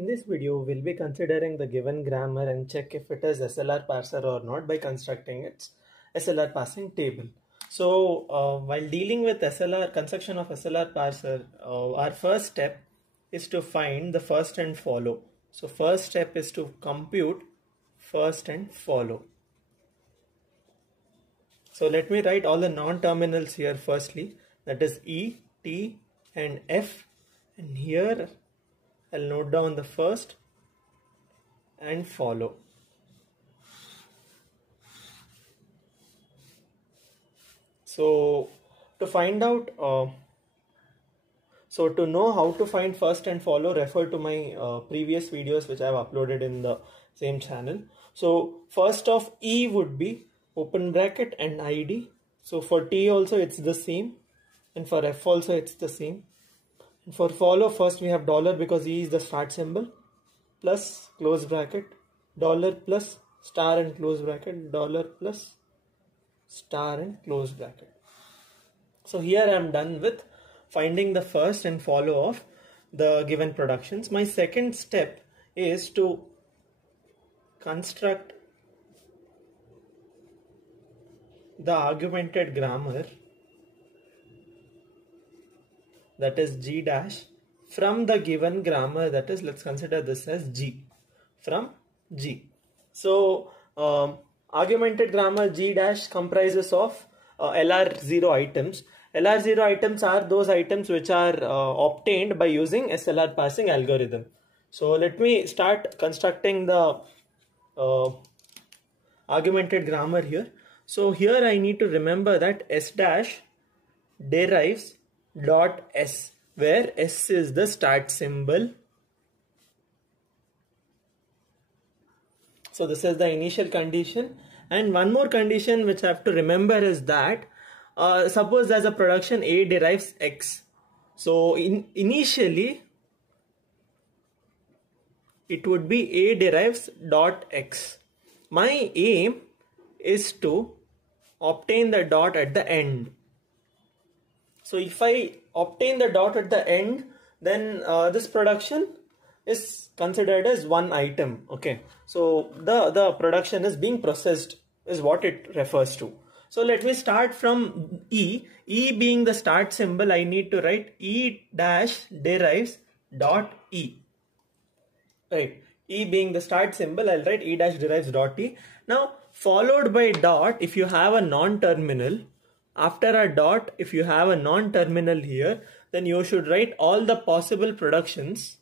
In this video, we'll be considering the given grammar and check if it is SLR parser or not by constructing its SLR parsing table. So while dealing with construction of SLR parser, our first step is to find the first and follow. So first step is to compute first and follow. So let me write all the non-terminals here firstly, that is E, T and F, and here I'll note down the first and follow. So to find out, so to know how to find first and follow, refer to my previous videos which I have uploaded in the same channel. So first of E would be open bracket and ID. So for T also it's the same, and for F also it's the same. And for follow, first we have dollar because E is the start symbol, plus close bracket, dollar plus star and close bracket, dollar plus star and close bracket. So here I am done with finding the first and follow of the given productions. My second step is to construct the augmented grammar, that is G dash, from the given grammar, that is, let's consider this as G, from G. So augmented grammar G dash comprises of LR0 items. LR0 items are those items which are obtained by using SLR parsing algorithm. So let me start constructing the augmented grammar here. So here I need to remember that S dash derives dot S, where S is the start symbol. So this is the initial condition, and one more condition which I have to remember is that suppose there's a production A derives X. So initially it would be A derives dot X. My aim is to obtain the dot at the end. So if I obtain the dot at the end, then this production is considered as one item. Okay, so the production is being processed is what it refers to. So let me start from E. E being the start symbol, I need to write E dash derives dot E. Right, E being the start symbol, I'll write E dash derives dot E. Now followed by dot if you have a non-terminal. After a dot, if you have a non-terminal here, then you should write all the possible productions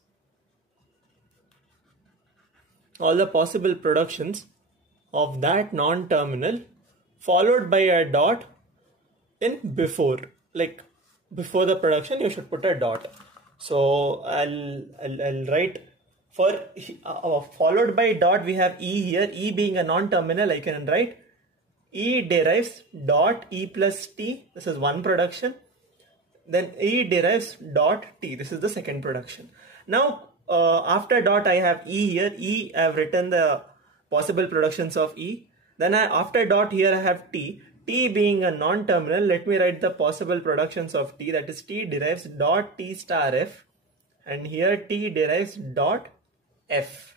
of that non-terminal, followed by a dot in before, like before the production you should put a dot. So I'll write for followed by dot we have E here. E being a non-terminal, I can write E derives dot E plus T, this is one production. Then E derives dot T, this is the second production. Now after dot I have E here. E, I have written the possible productions of E. Then after dot here I have T. T being a non-terminal, let me write the possible productions of T, that is T derives dot T star F, and here T derives dot F.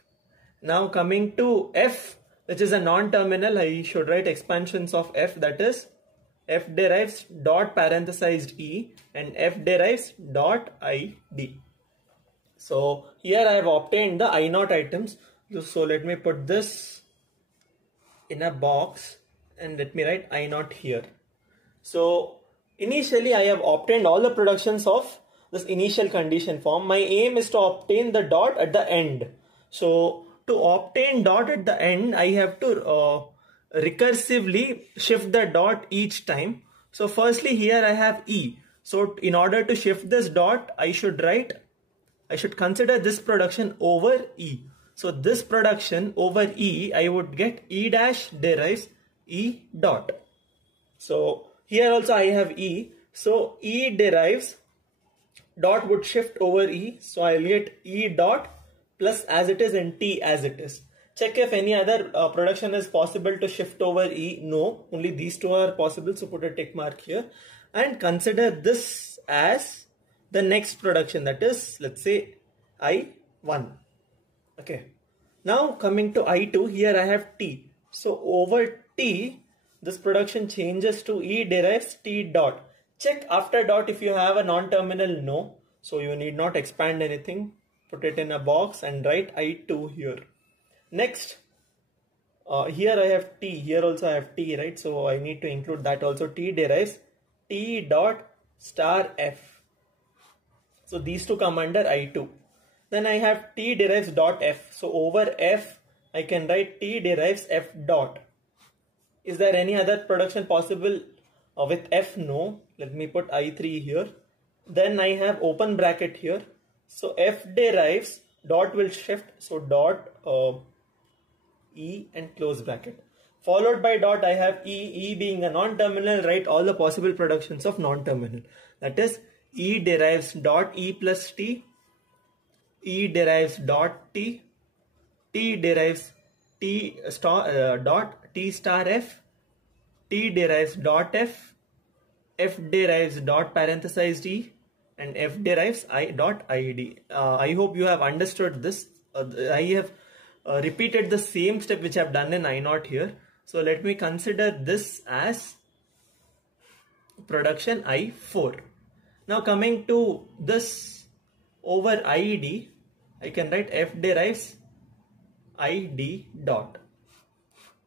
Now coming to F, which is a non-terminal, I should write expansions of F, that is F derives dot parenthesized E and F derives dot ID. So here I have obtained the I0 items. So let me put this in a box and let me write I0 here. So initially I have obtained all the productions of this initial condition form. My aim is to obtain the dot at the end. So to obtain dot at the end, I have to recursively shift the dot each time. So firstly here I have E. So in order to shift this dot, I should consider this production over E. So this production over E, I would get E dash derives E dot. So here also I have E. So E derives dot would shift over E. So I'll get E dot plus as it is and T as it is. Check if any other production is possible to shift over E. No, only these two are possible, so put a tick mark here. And consider this as the next production, that is, let's say I1. Okay. Now coming to I2, here I have T. So over T, this production changes to E derives T dot. Check after dot if you have a non-terminal no. So you need not expand anything. Put it in a box and write I2 here. Next, here I have T. Here also I have T, right? So I need to include that also. T derives T dot star F. So these two come under I2. Then I have T derives dot F. So over F, I can write T derives F dot. Is there any other production possible with F? No. Let me put I3 here. Then I have open bracket here. So F derives dot will shift. So dot E and close bracket. Followed by dot I have E. E being a non-terminal, write all the possible productions of non-terminal. That is E derives dot E plus T. E derives dot T, T derives T star dot T star F, T derives dot F, F derives dot parenthesized E, and F derives I dot ID. I hope you have understood this. I have repeated the same step which I have done in I0 here. So let me consider this as production I4. Now coming to this, over ID, I can write F derives ID dot.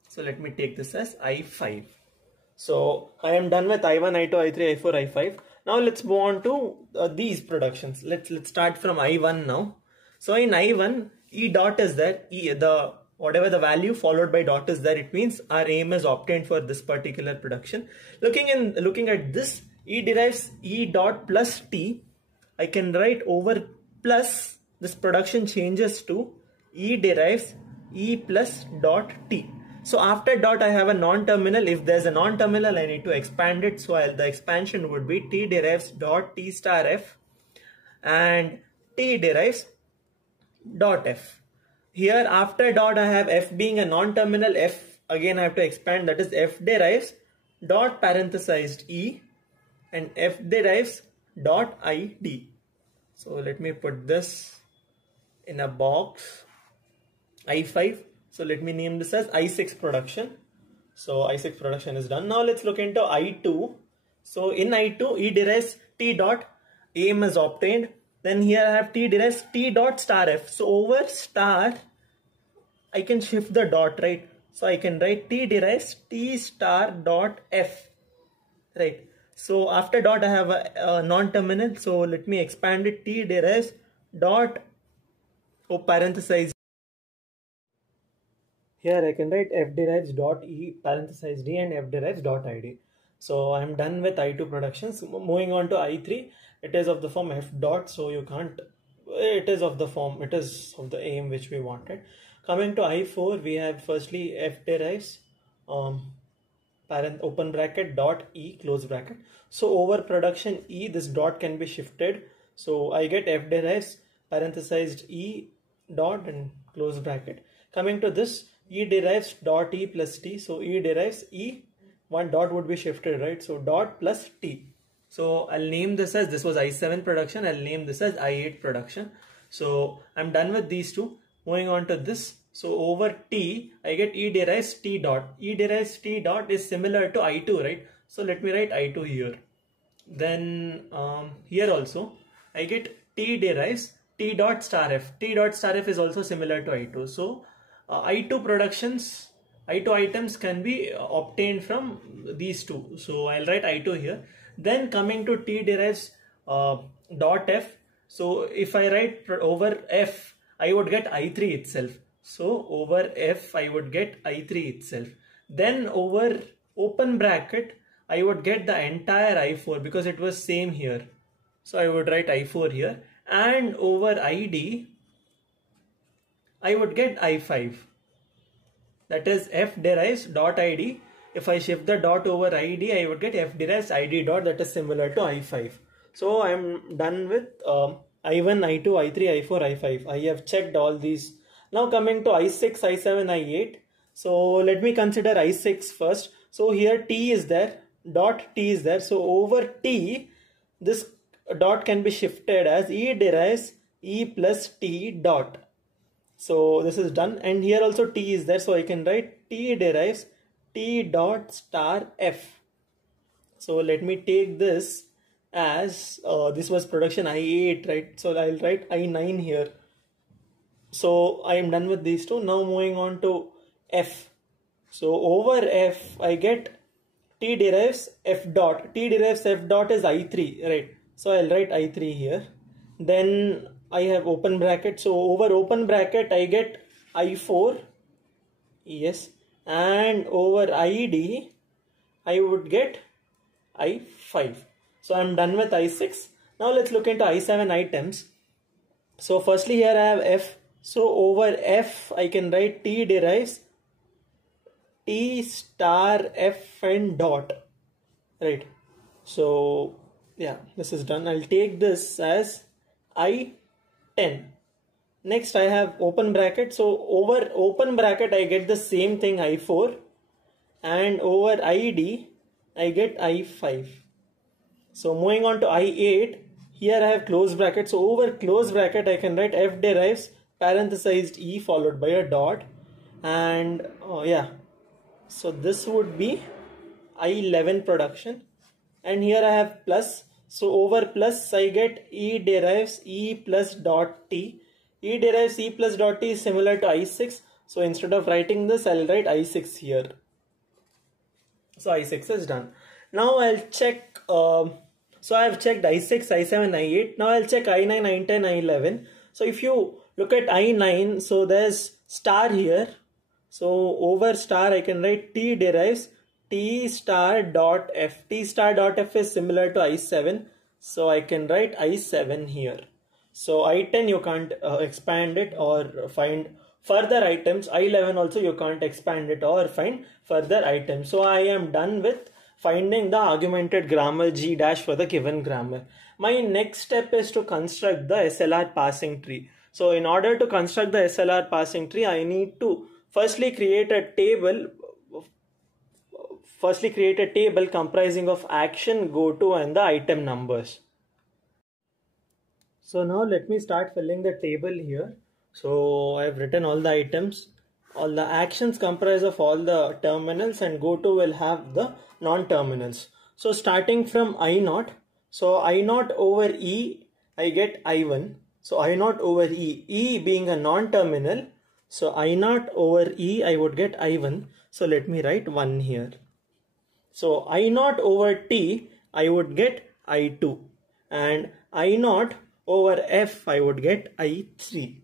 So let me take this as I5. So I am done with I1, I2, I3, I4, I5. Now let's move on to these productions. Let's start from I1 now. So in I1, E dot is there. Whatever the value followed by dot is there, it means our aim is obtained for this particular production. Looking at this, E derives E dot plus T. I can write over plus, this production changes to E derives E plus dot T. So after dot I have a non-terminal. If there's a non-terminal, I need to expand it. So the expansion would be T derives dot T star F and T derives dot F. Here after dot I have F being a non-terminal. F again I have to expand, that is F derives dot parenthesized E and F derives dot ID. So let me put this in a box, I5. So let me name this as I6 production. So I6 production is done. Now let's look into I2. So in I2, E derives T dot, aim is obtained. Then here I have T derives T dot star F. So over star, I can shift the dot, right? So I can write T derives T star dot F, right? So after dot I have a non-terminal. So let me expand it. T derives dot, parenthesize. Here I can write F derives dot E parenthesize D and F derives dot ID. So I'm done with I2 productions. Moving on to I3, it is of the form F dot. So you can't, it is of the form, it is of the aim which we wanted. Coming to I4, we have firstly F derives open bracket dot E close bracket. So over production E, this dot can be shifted. So I get F derives parenthesized E dot and close bracket. Coming to this, E derives dot E plus T. So E derives E, one dot would be shifted, right? So dot plus T. So I'll name this as, this was I7 production. I'll name this as I8 production. So I'm done with these two. Moving on to this. So over T, I get E derives T dot. E derives T dot is similar to I2, right? So let me write I2 here. Then here also, I get T derives T dot star F. T dot star F is also similar to I2. So I2 productions, I2 items can be obtained from these two. So I'll write I2 here. Then coming to T derives dot F. So if I write over F, I would get I3 itself. So over F, I would get I3 itself. Then over open bracket, I would get the entire I4 because it was same here. So I would write I4 here. And over ID, I would get I5. That is F derives dot ID. If I shift the dot over ID, I would get F derives ID dot, that is similar to I5. So I am done with I1, I2, I3, I4, I5. I have checked all these. Now coming to I6, I7, I8. So let me consider I6 first. So here T is there, dot T is there. So over T, this dot can be shifted as E derives E plus T dot. So this is done, and here also T is there, so I can write T derives T dot star F. So let me take this as this was production I8, right? So I'll write I9 here. So I am done with these two. Now moving on to F. So over F I get T derives F dot. T derives F dot is I3, right? So I'll write I3 here. Then I have open bracket. So over open bracket I get I4. Yes. And over ID I would get I5. So I'm done with I6. Now let's look into I7 items. So firstly here I have F. So over F I can write T derives T star F and dot. Right. So yeah, this is done. I'll take this as I10. Next I have open bracket. So over open bracket I get the same thing I4, and over ID I get I5. So moving on to I8, here I have close bracket. So over close bracket I can write F derives parenthesized E followed by a dot, and yeah, so this would be I11 production. And here I have plus. So over plus I get E derives E plus dot T. E derives E plus dot T is similar to I6. So instead of writing this, I'll write I6 here. So I6 is done. Now I'll check. So I have checked I6, I7, I8. Now I'll check I9, I10, I11. So if you look at I9, so there's star here. So over star I can write T derives T star dot F. T star dot F is similar to I7. So I can write I7 here. So I10 you can't expand it or find further items. I11 also you can't expand it or find further items. So I am done with finding the augmented grammar G dash for the given grammar. My next step is to construct the SLR parsing tree. So in order to construct the SLR parsing tree, I need to firstly create a table comprising of action, goto, and the item numbers. So now let me start filling the table here. So I've written all the items. All the actions comprise of all the terminals, and goto will have the non-terminals. So starting from I0, so I0 over E, I get I1. So I0 over E, E being a non-terminal, so I0 over E, I would get I1. So let me write 1 here. So I0 over T, I would get I2. And I0 over F, I would get I3.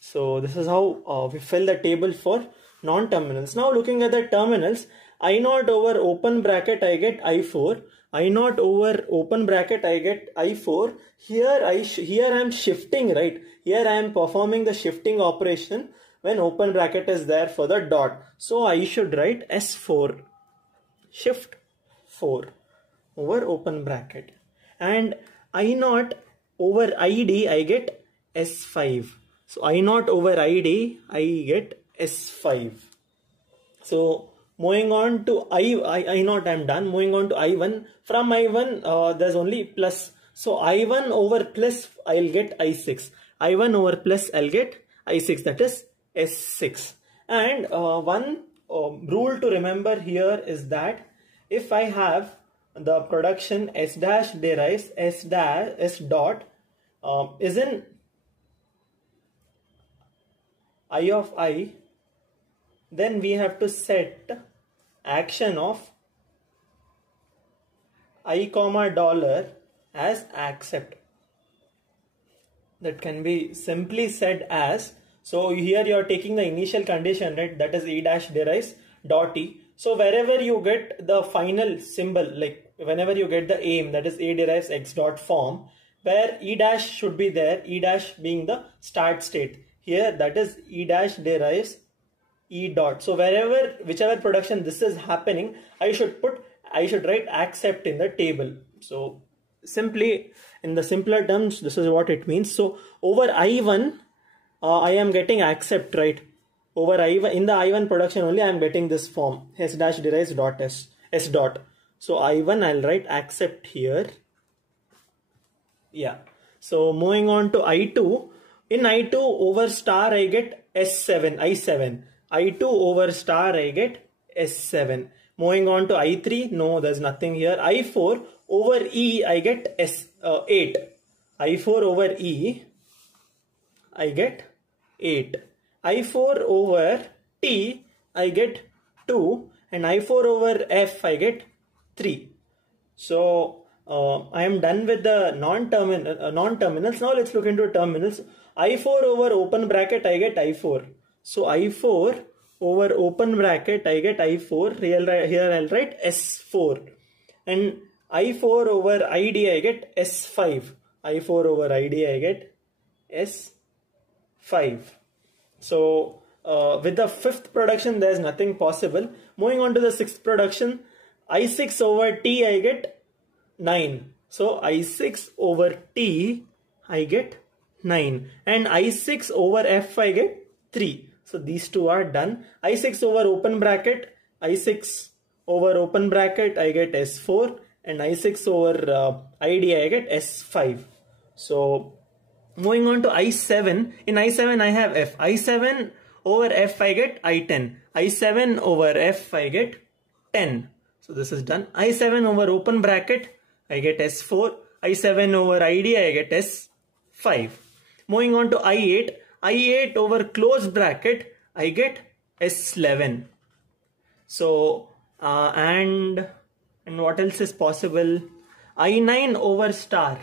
So this is how we fill the table for non-terminals. Now looking at the terminals, I0 over open bracket, I get I4. I0 over open bracket, I get I4. Here I am shifting, right? Here I am performing the shifting operation when open bracket is there for the dot. So I should write S4, shift 4 over open bracket. And I0 over ID, I get S5. So I0 over ID, I get S5. So moving on to I0, I'm done. Moving on to I1. From I1, there's only plus. So I1 over plus, I'll get I6. I1 over plus, I'll get I6, that is S6. And one rule to remember here is that if I have the production S dash derives S dot is in I of I, then we have to set action of I comma dollar as accept. That can be simply said as, so here you are taking the initial condition, right? That is E dash derives dot E. So wherever you get the final symbol, like whenever you get the aim, that is A derives X dot form, where E dash should be there, E dash being the start state. Here that is E dash derives E dot. So whichever production this is happening, I should write accept in the table. So simply, in the simpler terms, this is what it means. So over I1, I am getting accept, right? Over I1, in the I1 production only, I am getting this form, S dash derives dot S dot. So I1, I'll write accept here. Yeah. So moving on to I2, In I2 over star I get S7, I7. I2 over star I get S7. Moving on to I3, no, there's nothing here. I4 over E I get S8. I4 over E I get 8. I4 over T I get 2 and I4 over F I get 3. So I am done with the non-terminals. Now let's look into terminals. I4 over open bracket I get I4. So I4 over open bracket I get I4. Here I'll write S4. And I4 over ID I get S5. I4 over ID I get S5. So with the fifth production there is nothing possible. Moving on to the sixth production, I6 over T I get 9. So I6 over T I get 9 and I6 over F I get 3. So these two are done. I6 over open bracket, I6 over open bracket I get S4 and I6 over ID I get S5. So moving on to I7, in I7 I have F. I7 over F I get I10. I7 over F I get 10. So this is done. I7 over open bracket I get S4. I7 over ID I get S5. Moving on to I8. I8 over closed bracket I get S11. So and what else is possible? I9 over star.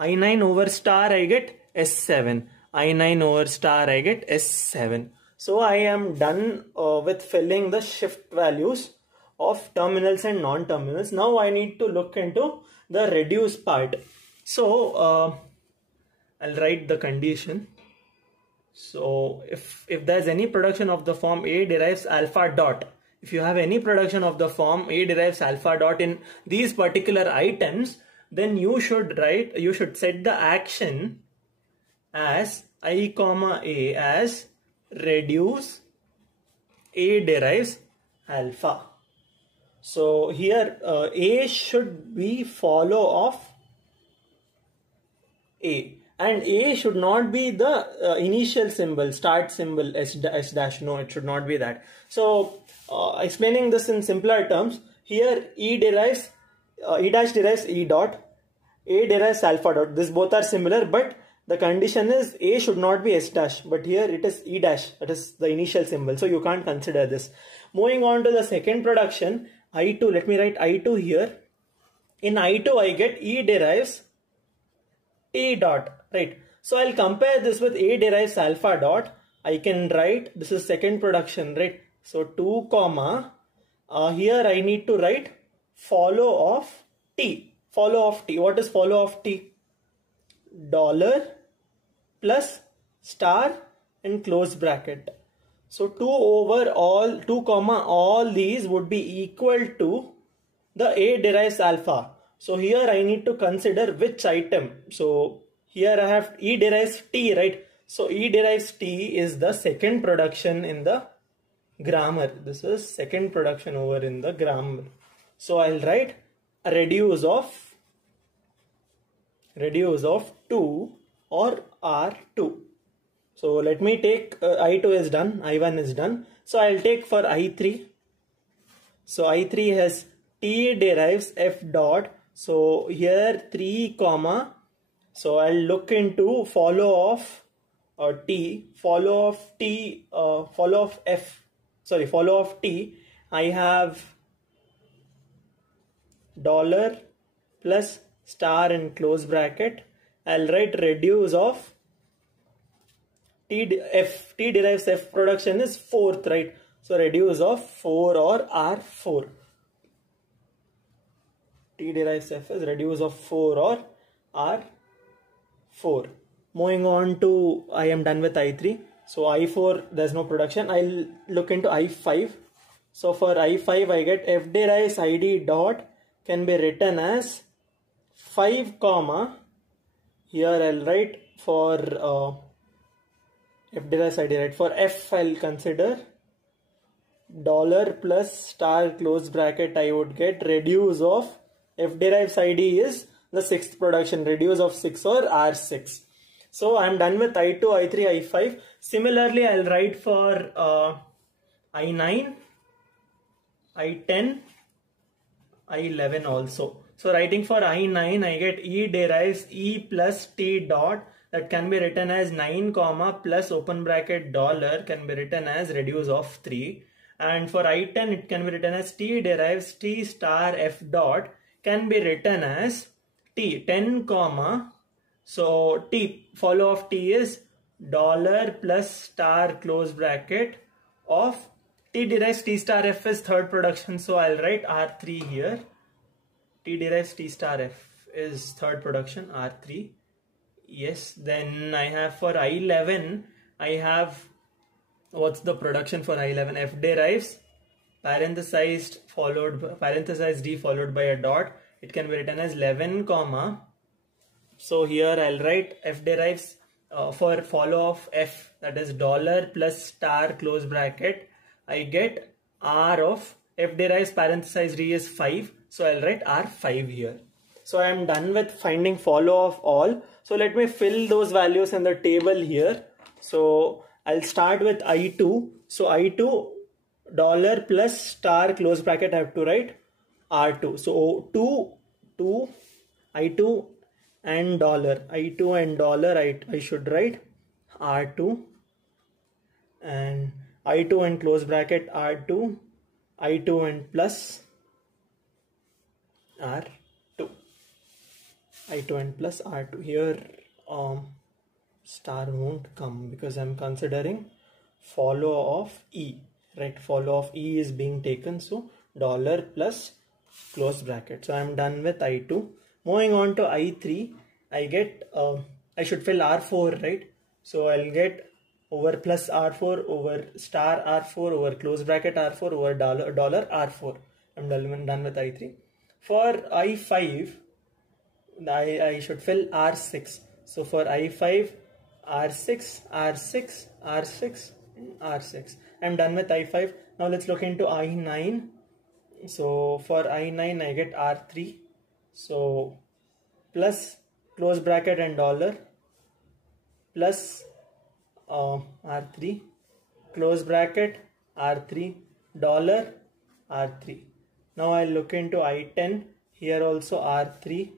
I9 over star I get S7. I9 over star I get S7. So I am done with filling the shift values of terminals and non-terminals. Now I need to look into the reduce part. So I'll write the condition. So if there's any production of the form A derives alpha dot, if you have any production of the form A derives alpha dot in these particular items, then you should set the action as I comma A as reduce A derives alpha. So here A should be follow of A, and A should not be the initial symbol, start symbol S dash. No, it should not be that. So explaining this in simpler terms, here E dash derives E dot, A derives alpha dot. This both are similar, but the condition is A should not be S dash, but here it is E dash, that is the initial symbol. So you can't consider this. Moving on to the second production, I2, let me write I2 here. In I2 I get E derives T dot, right? So I'll compare this with A derives alpha dot. I can write, this is second production, right? So 2 comma, here I need to write follow of T. Follow of T. What is follow of T? Dollar plus star and close bracket. So 2 over all, 2 comma all these would be equal to the A derives alpha. So here I need to consider which item. So here I have E derives T, right? So E derives T is the second production in the grammar. This is second production over in the grammar. So I'll write a reduce of 2 or R2. So let me take I2 is done, I1 is done. So I'll take for I3. So I3 has T derives F dot. So here 3 comma. So I'll look into follow of T, follow of T, follow of F. Sorry, follow of T. I have dollar plus star and close bracket. I'll write reduce of T derives F production is fourth, right? So reduce of 4 or R4. T derives F is reduce of 4 or R4. Moving on to, I am done with I3. So I4, there's no production. I'll look into I5. So for I5, I get F derives ID dot can be written as 5 comma. Here I'll write for F derives ID, right? For F, I'll consider dollar plus star close bracket. I would get reduce of F derives ID is the sixth production, reduce of 6 or R6. So I'm done with I2, I3, I5. Similarly, I'll write for I9, I10, I11 also. So writing for I9, I get E derives E plus T dot, that can be written as 9 comma plus open bracket dollar, can be written as reduce of 3. And for I10, it can be written as T derives T star F dot, can be written as T 10 comma, so T, follow of T is dollar plus star close bracket of T derives T star F is third production, so I'll write R3 here. T derives T star F is third production, R3. Yes, then I have for I11, I have, what's the production for I11? F derives parenthesized D followed by a dot. It can be written as 11 comma. So here I'll write F derives for follow of F, that is dollar plus star close bracket. I get R of F derives parenthesized D is 5. So I'll write R5 here. So I am done with finding follow of all. So let me fill those values in the table here. So I'll start with I2. So I2 dollar plus star close bracket, I have to write R2. So 2, I2 and dollar. I2 and dollar, I should write R2. And I2 and close bracket R2. I2 and plus R2. I2 and plus R2. Here star won't come because I'm considering follow of E, right? Follow of E is being taken, so dollar plus close bracket. So I'm done with I2. Moving on to I3, I get I should fill R4, right? So I'll get over plus R4 over star R4 over close bracket R4 over dollar R4. I'm done with I3. For I5, I should fill R6. So for I5, R6, R6, R6, R6. I'm done with I5. Now let's look into I9. So for I9, I get R3. So plus close bracket and dollar plus R3 close bracket R3 dollar R3. Now I'll look into I10. Here also R3,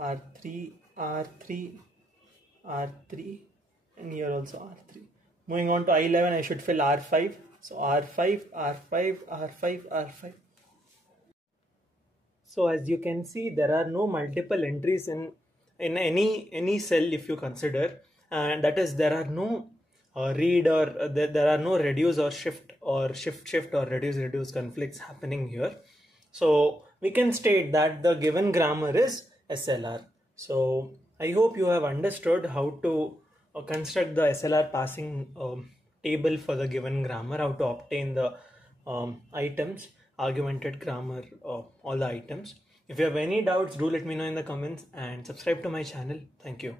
R3, R3, R3, and here also R3. Moving on to I11, I should fill R5. So R5, R5, R5, R5. So as you can see, there are no multiple entries in any cell if you consider, and that is there are no read or there are no reduce or shift or shift or reduce conflicts happening here. So we can state that the given grammar is SLR. So I hope you have understood how to construct the SLR parsing table for the given grammar, how to obtain the items, argumented grammar, all the items. If you have any doubts, do let me know in the comments and subscribe to my channel. Thank you.